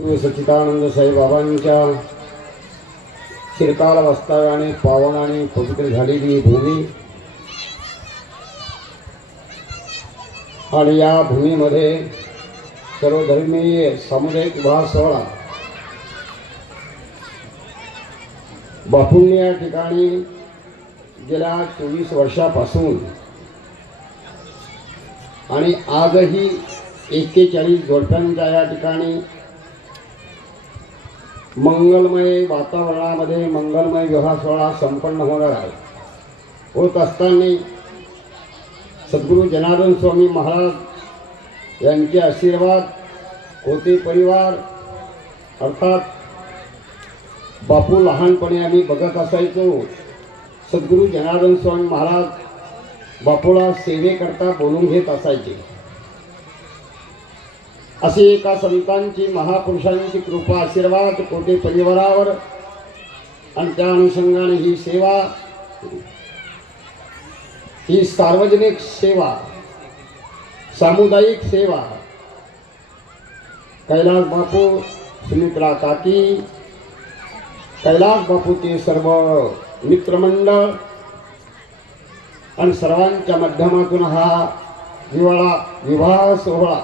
सच्चिदानंद साईबाबांच्या चिरकाल वास्तव्याने पावन आणि पवित्र झालेली ही भूमी आणि या भूमीमध्ये सर्वधर्मीय सामुदायिक विवाह सोहळा बापूंनी या ठिकाणी गेल्या 24 वर्षापासून आणि आजही 41 जोडप्यांच्या या ठिकाणी मंगलमय वातावरणामध्ये मंगलमय विवाह सोहळा संपन्न होणार आहे. होत असताना सद्गुरू जनार्दन स्वामी महाराज यांचे आशीर्वाद कोते परिवार अर्थात बापू लहानपणी आम्ही बघत असायचो. सद्गुरू जनार्दन स्वामी महाराज बापूला सेवेकरता बोलून घेत असायचे. अशी एका संतांची महापुरुषांची कृपा आशीर्वाद कोटे परिवारावर आणि त्या अनुषंगाने ही सेवा ही सार्वजनिक सेवा सामुदायिक सेवा कैलास बापू सुमित्रा काकी कैलास बापूचे सर्व मित्रमंडळ आणि सर्वांच्या माध्यमातून हा विवाह सोहळा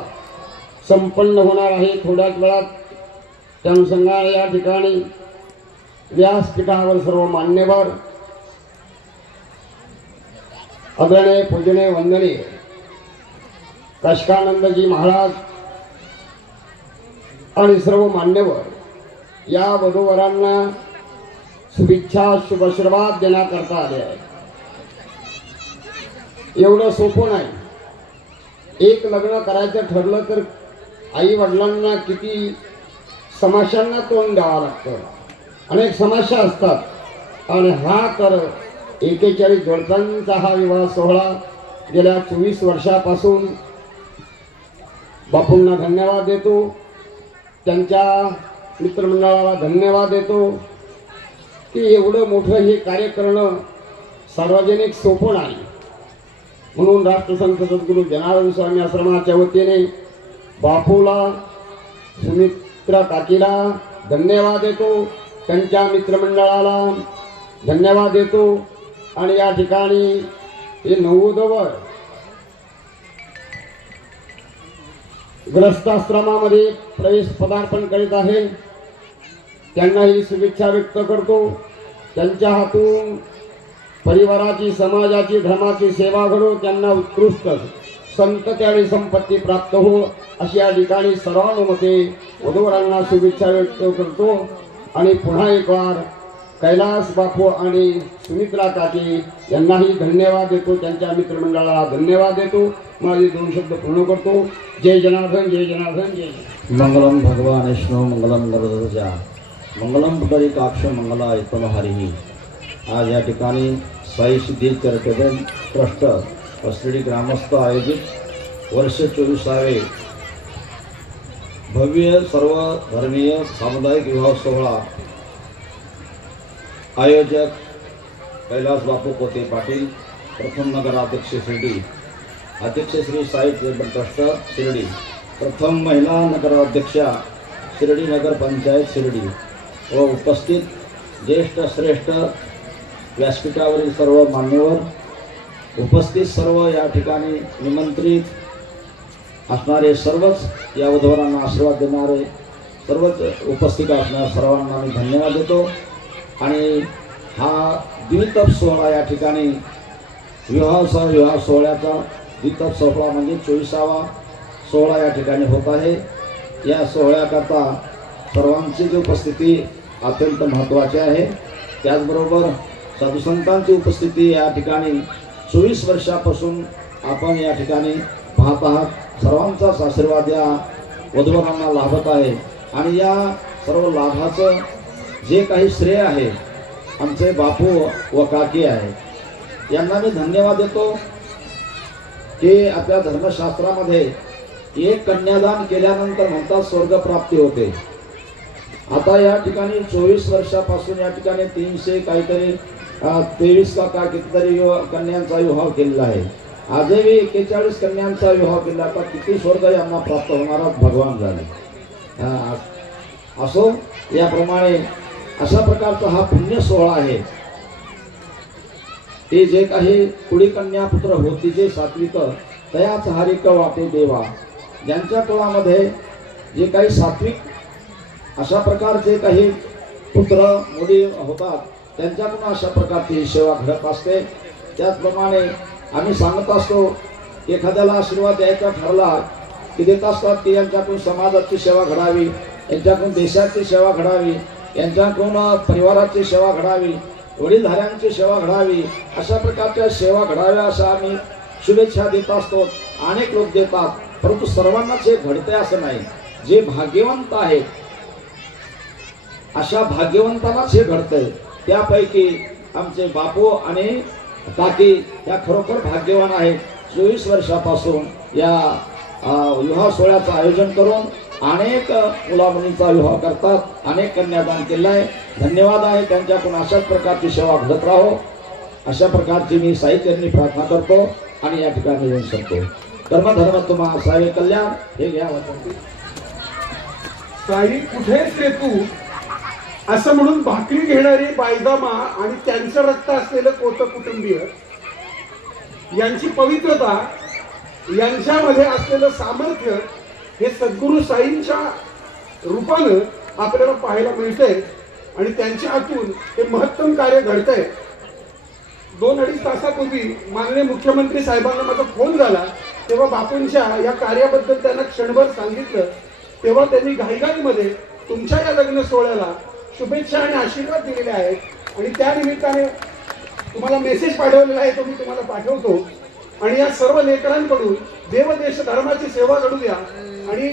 संपन्न होणार आहे. थोड्याच वेळात त्या अनुषंगाने या ठिकाणी व्यासपीठावर सर्व मान्यवर आदरणीय पूजनीय वंदनीय काशकानंदजी महाराज आणि सर्व मान्यवर या वधूवरांना शुभेच्छा शुभाशीर्वाद देण्याकरता आले आहे. एवढं सोपं नाही. एक लग्न करायचं ठरलं तर आई वडिलांना किती समस्यांना तोंड द्यावं लागतं. अनेक समस्या असतात आणि हा तर 41 जोडप्यांचा हा विवाह सोहळा गेल्या 24 वर्षापासून बापूंना धन्यवाद देतो. त्यांच्या मित्रमंडळाला धन्यवाद देतो की एवढं मोठं हे कार्य करणं सार्वजनिक सोपं नाही. म्हणून राष्ट्रसंत सद्गुरू जनार्दन स्वामी आश्रमाच्या वतीने बापूला सुमित्रा काकीला धन्यवाद देतो. त्यांच्या मित्रमंडळाला धन्यवाद देतो. आणि या ठिकाणी हे 90वर ग्रस्ताश्रमामध्ये प्रवेश पदार्पण करीत आहे. त्यांनाही शुभेच्छा व्यक्त करतो. त्यांच्या हातून परिवाराची समाजाची धर्माची सेवा घडो, त्यांना उत्कृष्ट संतती आणि संपत्ती प्राप्त हो अशी या ठिकाणी सर्वानुमते वधूवरांना शुभेच्छा व्यक्त करतो. आणि पुन्हा एक वार कैलास बापू आणि सुमित्रा काकी यांनाही धन्यवाद देतो. त्यांच्या मित्रमंडळाला धन्यवाद देतो. माझे 2 शब्द पूर्ण करतो. जय जनार्दन जय जनार्दन जय मंगलम भगवान विष्णु मंगलम गरुडध्वजा मंगलम पुंडरीकाक्ष मंगलायतन हरिः. आज या ठिकाणी साई सिद्धी चॅरिटेबल ट्रस्ट पसरडी ग्रामस्थ आयोजित वर्ष 24वे भव्य सर्व धर्मीय सामुदायिक विवाह सोहळा आयोजक कैलास बापू कोते पाटील, प्रथम नगराध्यक्ष शिर्डी, अध्यक्ष श्री साई चॅरिटेबल ट्रस्ट शिर्डी, प्रथम महिला नगराध्यक्षा शिर्डी नगर पंचायत शिर्डी व उपस्थित ज्येष्ठ श्रेष्ठ व्यासपीठावरील सर्व मान्यवर, उपस्थित सर्व या ठिकाणी निमंत्रित असणारे सर्वच या वधूवरांना आशीर्वाद देणारे सर्वच उपस्थित असणाऱ्या सर्वांना मी धन्यवाद देतो. आणि हा द्वितप सोहळा या ठिकाणी विवाह सोहळ्याचा द्वितप सोहळा म्हणजे 24वा सोहळा या ठिकाणी होत आहे. या सोहळ्याकरता सर्वांची जी उपस्थिती अत्यंत महत्त्वाची आहे. त्याचबरोबर साधुसंतांची उपस्थिती या ठिकाणी 24 वर्षापासून आपण या ठिकाणी पाहत आहात. सर्वांचाच आशीर्वाद या वधूवरांना लाभत आहे. आणि या सर्व लाभाचं जे काही श्रेय आहे आमचे बापू व काकी आहे. यांना मी धन्यवाद देतो की आपल्या धर्मशास्त्रामध्ये एक कन्यादान केल्यानंतर म्हणतात स्वर्गप्राप्ती होते. आता या ठिकाणी 24 वर्षापासून या ठिकाणी 300 काहीतरी 23 का काय कितीतरी कन्यांचा विवाह केलेला आहे. आजही 41 कन्यांचा विवाह केला. आता किती स्वर्ग यांना प्राप्त होणारा भगवान झाले. असो, याप्रमाणे अशा प्रकारचा हा पुण्य सोहळा आहे. ते जे काही कुडी कन्या पुत्र होती जे सात्विक तयाच हारिक वाटे देवा, ज्यांच्या कुळामध्ये जे काही सात्विक अशा प्रकारचे काही पुत्र मुली होतात त्यांच्याकडून अशा प्रकारची सेवा घडत असते. त्याचप्रमाणे आम्ही सांगत असतो, एखाद्याला आशीर्वाद द्यायचा ठरला की देत असतात की यांच्याकडून समाजाची सेवा घडावी, यांच्याकडून देशाची सेवा घडावी, यांच्याकडून परिवाराची सेवा घडावी, वडीलधाऱ्यांची सेवा घडावी, अशा प्रकारच्या सेवा घडाव्या अशा आम्ही शुभेच्छा देत असतो. अनेक लोक देतात, परंतु सर्वांनाच हे घडते असं नाही. जे भाग्यवंत आहेत अशा भाग्यवंतांनाच हे घडतंय. त्यापैकी आमचे बापू आणि काकी या खरोखर भाग्यवान आहेत. 24 वर्षापासून या विवाह सोहळ्याचं आयोजन करून अनेक मुलामुलींचा विवाह करतात, अनेक कन्यादान केलं आहे. धन्यवाद आहे त्यांच्याकडून. अशाच प्रकारची सेवा घडत राहो अशा प्रकारची मी साहित्यांनी प्रार्थना करतो आणि या ठिकाणी येऊन शकतो. धर्म तुम्हा सावे कल्याण. हे घ्या साई कुठेच रे तू असं म्हणून भाकरी घेणारी बायदामा आणि त्यांचं रक्त असलेलं कोट कुटुंबीय यांची पवित्रता, यांच्यामध्ये असलेलं सामर्थ्य हे सद्गुरू साईंच्या रूपानं आपल्याला पाहायला मिळतंय आणि त्यांच्या हातून हे महत्तम कार्य घडतंय. 2-2.5 तासापूर्वी माननीय मुख्यमंत्री साहेबांना माझा फोन झाला, तेव्हा बापूंच्या या कार्याबद्दल त्यांना क्षणभर सांगितलं. तेव्हा त्यांनी घाईघाईमध्ये तुमच्या या लग्न सोहळ्याला शुभेच्छा आणि आशीर्वाद दिलेले आहेत आणि त्या निमित्ताने तुम्हाला मेसेज पाठवलेला आहे, तो मी तुम्हाला पाठवतो. आणि या सर्व लेकरांकडून देव देश धर्माची सेवा घडू द्या आणि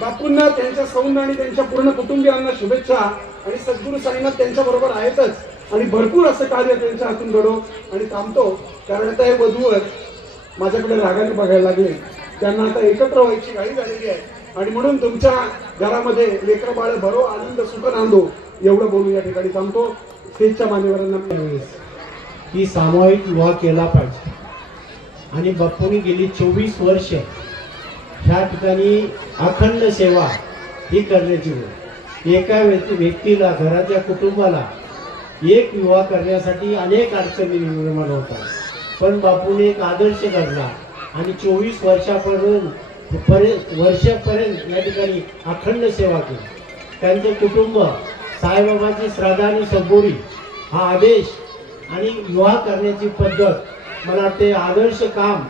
बापूंना, त्यांच्या सौंद आणि त्यांच्या पूर्ण कुटुंबियांना शुभेच्छा आणि सद्गुरू साईंना त्यांच्या बरोबर आहेतच आणि भरपूर असं कार्य त्यांच्या हातून घडो. आणि थांबतो, कारण आता हे वधूवर माझ्याकडे रागाने बघायला लागले. त्यांना आता एकत्र व्हायची घाई झालेली आहे आणि म्हणून तुमच्या घरामध्ये लेकर बाळ भरो, आनंद सुख नांदो, एवढं बोलून या ठिकाणी थांबतो. स्टेजच्या मान्यवरांना की सामूहिक विवाह केला पाहिजे आणि बापूंनी गेली 24 वर्ष ह्या ठिकाणी अखंड सेवा ही करण्याची वेळ. एका व्यक्तीला, घराच्या कुटुंबाला एक विवाह करण्यासाठी अनेक अडचणी निर्माण होतात, पण बापूने एक आदर्श घडला आणि 24 वर्षापर्यंत या ठिकाणी अखंड सेवा केली. त्यांचे कुटुंब साईबाबांची श्रद्धा आणि सबोरी हा आदेश आणि विवाह करण्याची पद्धत, मला वाटते आदर्श काम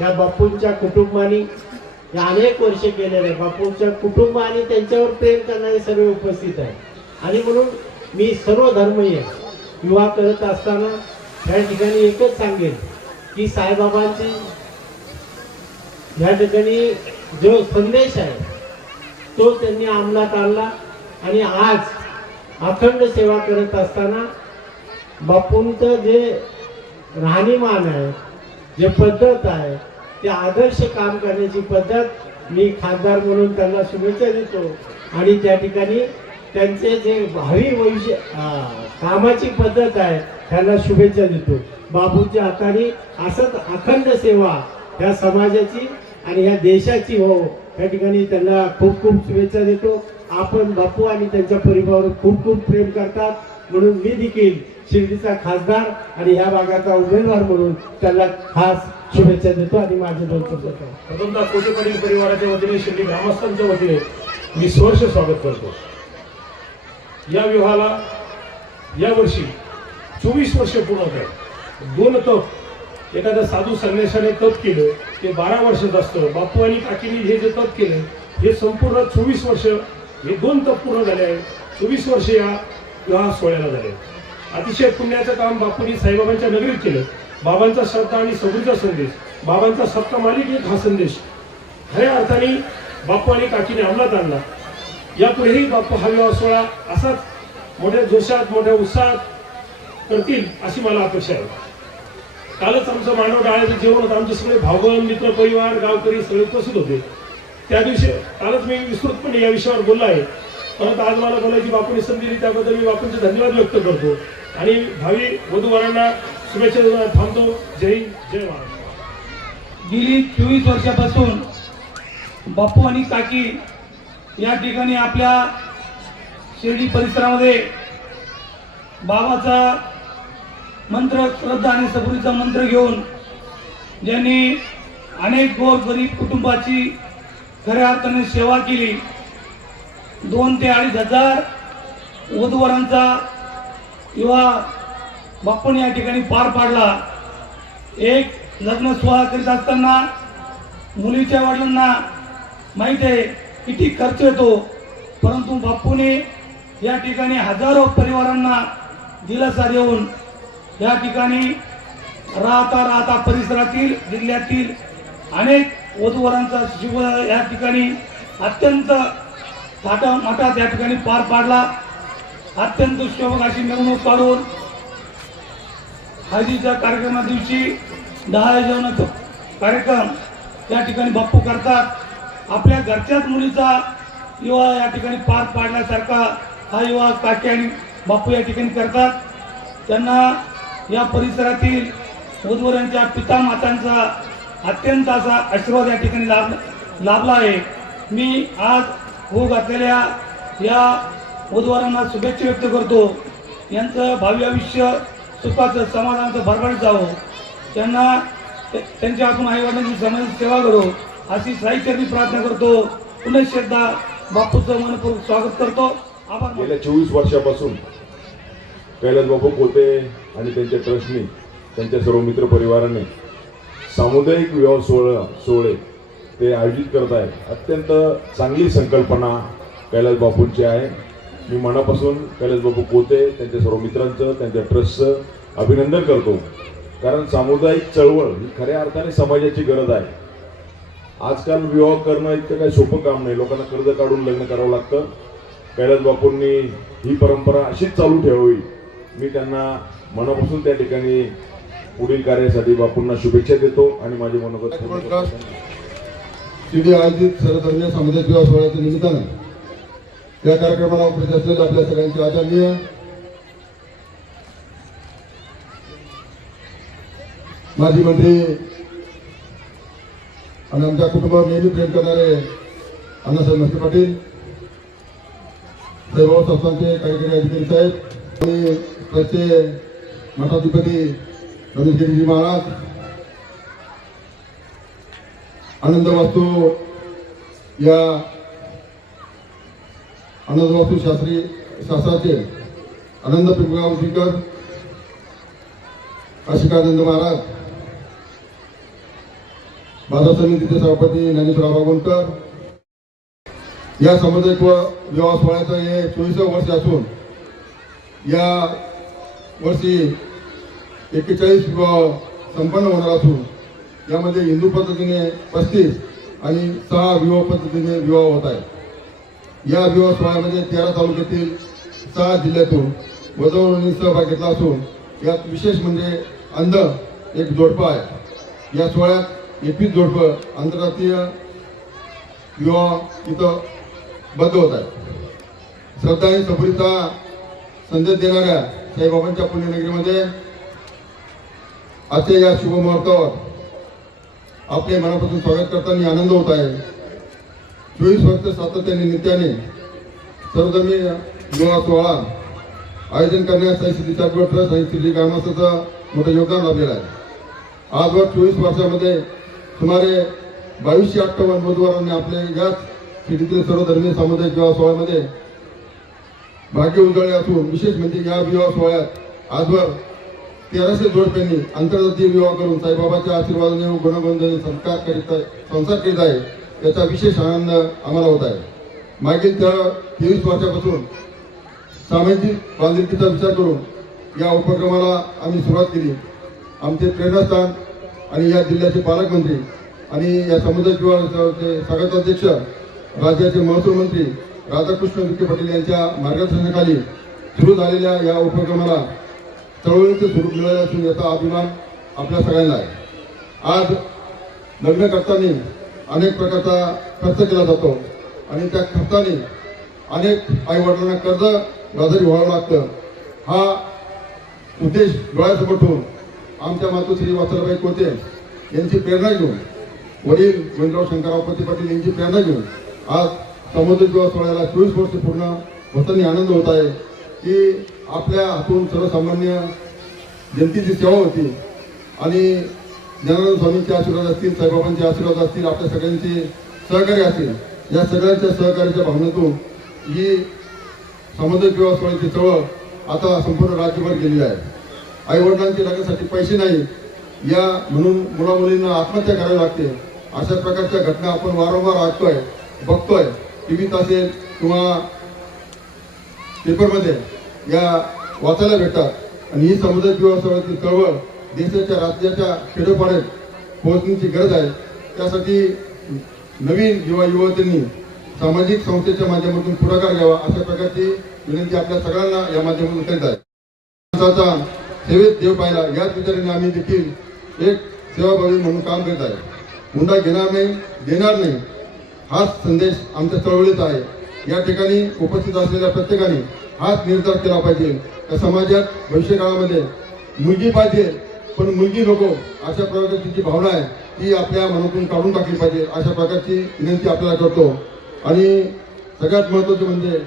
या बापूंच्या कुटुंबाने या अनेक वर्ष केलेलं आहे. बापूंच्या कुटुंब आणि त्यांच्यावर प्रेम करणारे सर्व उपस्थित आहे आणि म्हणून मी सर्व धर्मीय विवाह करत असताना या ठिकाणी एकच सांगेन की साईबाबांची या ठिकाणी जो संदेश आहे तो त्यांनी अंमलात आणला आणि आज अखंड सेवा करत असताना बापूंचं जे राहणीमान आहे, जे पद्धत आहे, ते आदर्श काम करण्याची पद्धत मी खासदार म्हणून त्यांना शुभेच्छा देतो आणि त्या ठिकाणी त्यांचे जे भावी भविष्य कामाची पद्धत आहे त्यांना शुभेच्छा देतो. बापूंच्या हाताने असंच अखंड सेवा या समाजाची आणि या देशाची हो, या ठिकाणी त्यांना खूप खूप शुभेच्छा देतो. आपण बापू आणि त्यांच्या परिवारावर खूप खूप प्रेम करतात, म्हणून मी देखील शिर्डीचा खासदार आणि ह्या भागाचा उमेदवार म्हणून त्यांना खास शुभेच्छा देतो आणि माझे 2 शब्द प्रथमतः कोटे पाटील परिवाराच्या वतीने, शिर्डी ग्रामस्थांच्या वतीने मी सहर्ष स्वागत करतो. या विवाहाला यावर्षी 24 वर्ष पूर्ण होत आहे. 2 तप एखाद्या साधू संन्याशाने तप केलं ते 12 वर्षात असतं. बापू आणि काकीने हे जे तप केलं हे संपूर्ण 24 वर्ष, हे 2 तप पूर्ण झाले आहे. 24 वर्ष या विवाह सोहळ्याला झाले. अतिशय पुण्याचं काम बापूंनी साईबाबांच्या नगरीत केलं. बाबांचा श्रद्धा आणि सबुरीचा संदेश, बाबांचा सप्ता मालिक एक हा संदेश खऱ्या अर्थाने बापू आणि काकीने अंमलात आणला. यापुढेही बापू हा विवाह सोहळा असाच मोठ्या जोशात, मोठ्या उत्साहात करतील अशी मला अपेक्षा आहे. कालच आमचं मांडव डाळ्याचं जेवण होतं. आमचे सगळे भावबंध, मित्र परिवार, गावकरी सगळे उपस्थित होते. त्या दिवशी कालच मी विस्तृतपणे या विषयावर बोललो आहे, परंतु आज मला बोलायची बापूंनी संधी दिली त्याबद्दल मी बापूंचे धन्यवाद व्यक्त करतो आणि भावी वधूवरांना शुभेच्छा देऊन थांबतो. जय हिंद, जय महाराष्ट्र. गेली 24 वर्षापासून बापू आणि काकी या ठिकाणी आपल्या शिर्डी परिसरामध्ये बाबाचा मंत्र, श्रद्धा आणि सबुरीचा मंत्र घेऊन ज्यांनी अनेक गोरगरीब कुटुंबाची खऱ्या अर्थाने सेवा केली, 2 ते 2.5 हजार वधूवरांचा विवाह बापून या ठिकाणी पार पाडला. एक लग्न सोहळा करीत असताना मुलीच्या वडिलांना माहित आहे किती खर्च येतो, परंतु बापूने या ठिकाणी हजारो परिवारांना दिलासा देऊन या ठिकाणी राहता परिसरातील जिल्ह्यातील अनेक वधूवरांचा शुभ या ठिकाणी अत्यंत थाटामाटात या ठिकाणी पार पाडला. अत्यंत शोभक अशी मिरवणूक काढून हळदीच्या कार्यक्रमा दिवशी 10 जेवणाचा कार्यक्रम या ठिकाणी बाप्पू करतात. आपल्या घरच्याच मुलीचा विवाह या ठिकाणी पार पाडण्यासारखा हा विवाह काकी आणि बाप्पू या ठिकाणी करतात. त्यांना या परिसरातील वधूवरांच्या पिता मातांचा अत्यंत असा आशीर्वाद या ठिकाणी लाभला आहे. मी आज होऊ घातलेल्या या वधूवरांना शुभेच्छा व्यक्त करतो. यांचं भावी आयुष्य सुखाचं, समाधानाचं भरभराट जावं, त्यांना त्यांच्या हातून आईवडिलांची समाजाची सेवा करो अशी साईचरणी प्रार्थना करतो. पुनश्च एकदा बापूचं मनपूर्वक स्वागत करतो. आभार. गेल्या 24 वर्षापासून कैलास बापू कोते आणि त्यांच्या ट्रस्टनी, त्यांच्या सर्व मित्र परिवाराने सामुदायिक विवाह सोहळे ते आयोजित करत आहेत. अत्यंत चांगली संकल्पना कैलास बापूंची आहे. मी मनापासून कैलास बापू कोते, त्यांच्या सर्व मित्रांचं, त्यांच्या ट्रस्टचं अभिनंदन करतो. कारण सामुदायिक चळवळ ही खऱ्या अर्थाने समाजाची गरज आहे. आजकाल विवाह करणं इतकं काही सोपं काम नाही. लोकांना कर्ज काढून लग्न करावं लागतं. कैलास बापूंनी ही परंपरा अशीच चालू ठेवावी. मी त्यांना मनापासून त्या ठिकाणी पुढील कार्यासाठी बापूंना शुभेच्छा देतो आणि माझे मनोगत शिर्डी आयोजित सर्वधर्मीय सामुदायिक विवाह सोहळ्याच्या निमित्तानं या कार्यक्रमाला उपस्थित असलेले आपल्या सगळ्यांचे आदरणीय माजी मंत्री आणि आमच्या कुटुंबावर नेहमी प्रेम करणारे अण्णासाहेब म्हस्के पाटील, सर्व संस्थांचे कार्यकारी अधिकारी साहेब आणि त्याचे मठाधिपती रमेश गिरीजी महाराज, आनंद वास्तू या आनंद वास्तू शास्त्राचे आनंद पिंपळगावकर, आशिकानंद महाराज, बाजार समितीचे सभापती ज्ञानेश्वर बागोणकर, या सामुदायिक विवाह सोहळ्याचं हे 24वे वर्ष असून या वर्षी 41 विवाह संपन्न होणार असून यामध्ये हिंदू पद्धतीने 35 आणि 6 विवाह पद्धतीने विवाह होत आहेत. या विवाह सोहळ्यामध्ये 13 तालुक्यातील 6 जिल्ह्यातून वधूवरांनी सहभाग घेतला असून यात विशेष म्हणजे अंध एक जोडपं आहे. या सोहळ्यात 21 जोडपं आंतरराष्ट्रीय विवाह इथं बद्ध होत आहे. श्रद्धा आणि सबुरीचा संदेश देणाऱ्या साईबाबांच्या पुण्यनगरीमध्ये आजच्या या शुभ मुहूर्तावर आपले मनापासून स्वागत करताना आनंद होत आहे. 24 वर्ष सातत्याने नित्याने सर्वधर्मीय विवाह सोहळा आयोजन करण्यास साई सिद्धी चॅरिटेबल ट्रस्ट आणि सिद्धी ग्रामस्थांचं मोठं योगदान लाभलेलं आहे. आजवर 24 वर्षामध्ये सुमारे 2258 वधूवरांनी आपल्या याच सिद्धीतील सर्वधर्मीय सामुदायिक विवाह सोहळ्यामध्ये भाग्य उजळले असून विशेष म्हणजे या विवाह सोहळ्यात आजवर 1300 जोडप्यांनी आंतरजातीय विवाह करून साईबाबाच्या आशीर्वादाने गुणगोंदाने संसार करीत आहे. याचा विशेष आनंद आम्हाला होत आहे. मागील 23 वर्षापासून सामाजिक बांधिलकीचा विचार करून या उपक्रमाला आम्ही सुरुवात केली. आमचे प्रेरणास्थान आणि या जिल्ह्याचे पालकमंत्री आणि या सामुदायिक विवाहाचे स्वागताध्यक्ष राज्याचे महसूल मंत्री राधाकृष्ण विखे पाटील यांच्या मार्गदर्शनाखाली सुरू झालेल्या या उपक्रमाला चळवळीचे स्वरूप मिळाले असून याचा अभिमान आपल्या सगळ्यांना आहे. आज लग्न करताना अनेक प्रकारचा खर्च केला जातो आणि त्या खर्चाने अनेक आईवडिलांना कर्ज बाजारी व्हावं लागतं. हा उद्देश डोळ्यासमोर ठेवून आमच्या मातोश्री वासरबाई कोते यांची प्रेरणा घेऊन, वडील गोविंदराव शंकरराव पती पाटील यांची प्रेरणा घेऊन आज सामुदायिक विवाह सोहळ्याला 24 वर्ष पूर्ण होताना आनंद होत आहे की आपल्या हातून सर्वसामान्य जनतेची सेवा होती आणि ज्ञानानंद स्वामींचे आशीर्वाद असतील, साईबाबांचे आशीर्वाद असतील, आपल्या सगळ्यांचे सहकार्य असतील, या सगळ्यांच्या सहकार्याच्या भावनेतून ही सामुदायिक विवाह सोहळ्याची चळवळ आता संपूर्ण राज्यभर गेली आहे. आईवडिलांचे लग्नासाठी पैसे नाही या म्हणून मुलामुलींना आत्महत्या करावी लागते. अशा प्रकारच्या घटना आपण वारंवार ऐकतोय, बघतोय, टीव्हीत असेल किंवा पेपरमध्ये या वाचायला भेटतात. आणि ही सामुदायिक विवाह सोहळ्याची चळवळ देशाच्या राज्याच्या खेडोपाड्यात पोहोचण्याची गरज आहे. त्यासाठी नवीन युवतींनी सामाजिक संस्थेच्या माध्यमातून पुढाकार घ्यावा अशा प्रकारची विनंती आपल्या सगळ्यांना या माध्यमातून करीत आहे. माणसाचा सेवेत देव पाहिला याच विचाराने आम्ही देखील एक सेवाभावी म्हणून काम करीत आहे. हुंडा घेणार नाही, देणार नाही हाच संदेश आमच्या चळवळीत आहे. या ठिकाणी उपस्थित असलेल्या प्रत्येकाने हाच निर्धार केला पाहिजे का समाजात भविष्यकाळामध्ये मुलगी पाहिजे पण मुलगी नको अशा प्रकारची जी भावना आहे ती आपल्या मनातून काढून टाकली पाहिजे अशा प्रकारची विनंती आपल्याला करतो. आणि सगळ्यात महत्त्वाचे म्हणजे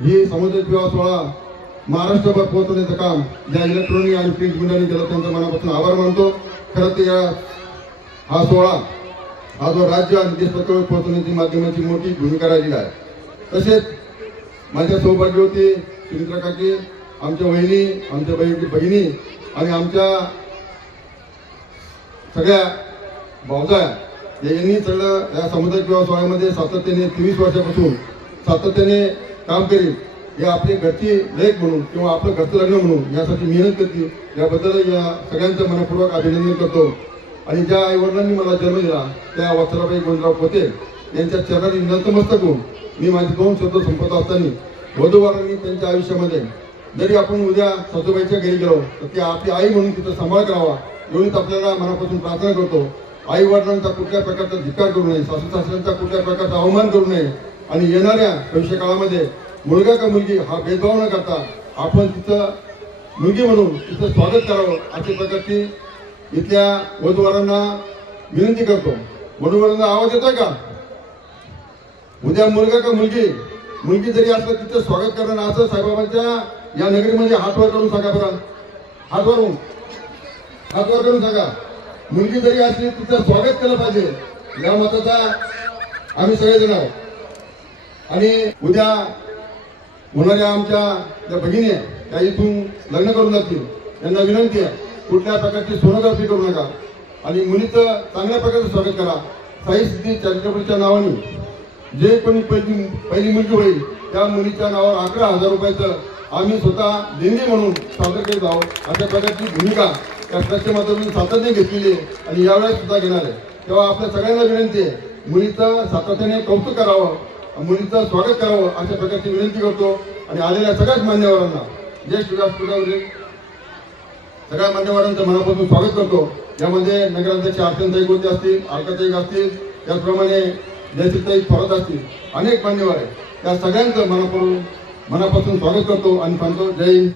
ही सामुदायिक विवाह सोहळा महाराष्ट्रभर पोहोचवण्याचं काम ज्या इलेक्ट्रॉनिक आणि प्रिंट मीडियाने केलं त्यांचा मनापासून आभार मानतो. खरं तर हा सोहळा हा जो राज्य आणि देश पातळीवर पोहोचवण्याची माध्यमाची मोठी भूमिका राहिलेली आहे. तसेच माझ्या सौभाग्यवती सुमित्रा काकी, आमच्या वहिनी, आमच्या बहिणी आणि आमच्या सगळ्या भावजा यांनी सगळं या सामुदायिक विवाह सोहळ्यामध्ये सातत्याने 23 वर्षापासून सातत्याने काम करीत. हे आपली घरची लेक म्हणून किंवा आपलं घरचं लग्न म्हणून यासाठी मेहनत करते. याबद्दल या सगळ्यांचं मनपूर्वक अभिनंदन करतो. आणि ज्या आईवडिलांनी मला जन्म दिला त्या वत्सलाबाई गोविंदराव पोते यांच्या चरणी नतमस्तक होऊन मी माझे 2 शब्द संपत असताना वधूवरांनी त्यांच्या आयुष्यामध्ये जरी आपण उद्या सासूबाईच्या घरी गेलो तर ती आपली आई म्हणून तिथं सांभाळ करावा एवढीच आपल्याला मनापासून प्रार्थना करतो. आई वडिलांचा कुठल्या प्रकारचा धिक्कार करू नये, सासू सासऱ्यांचा कुठल्या प्रकारचा अवमान करू नये आणि येणाऱ्या भविष्यकाळामध्ये मुलगा का मुलगी हा भेदभाव न करता आपण तिथं मुलगी म्हणून तिथं स्वागत करावं अशा प्रकारची इथल्या वधूवरांना विनंती करतो. वधूवरांना आवाज येतोय का? उद्या मुलगा का मुलगी जरी असलं तिथं स्वागत करणं असं साईबाबांच्या या नगरीमध्ये हातवर करून सांगा बरं. हातवर करून सांगा. मुलगी जरी असली तिथं स्वागत केलं पाहिजे या मताचा आम्ही सगळेजण आहोत. आणि उद्या होणाऱ्या आमच्या ज्या भगिनी आहे त्या इथून लग्न करून जातील त्यांना विनंती आहे कुठल्या प्रकारची सोनोग्राफी करू नका आणि मुलीचं चांगल्या प्रकारचं स्वागत करा. साई सिद्धी चॅरिटेबलच्या नावाने जे कोणी पहिली मुलगी होईल त्या मुलीच्या नावावर 11,000 रुपयाचं आम्ही स्वतः देणगी म्हणून सादर करीत आहोत. अशा प्रकारची भूमिका या ट्रस्टच्या माध्यमातून सातत्याने घेतलेली आहे आणि यावेळेस सुद्धा घेणार आहे. तेव्हा आपल्या सगळ्यांना विनंती आहे मुलीचं सातत्याने कौतुक करावं, मुलीचं स्वागत करावं अशा प्रकारची विनंती करतो. आणि आलेल्या सगळ्याच मान्यवरांना ज्येष्ठ व्यासपीठावरील सगळ्या मान्यवरांचं मनापासून स्वागत करतो. यामध्ये नगराध्यक्ष अर्चनताई गोते असतील, अलकाताई असतील, त्याचप्रमाणे जयश्रीताई थोरात असतील, अनेक मान्यवर आहेत. त्या सगळ्यांचं मनापासून स्वागत करतो आणि सांगतो जय हिंद.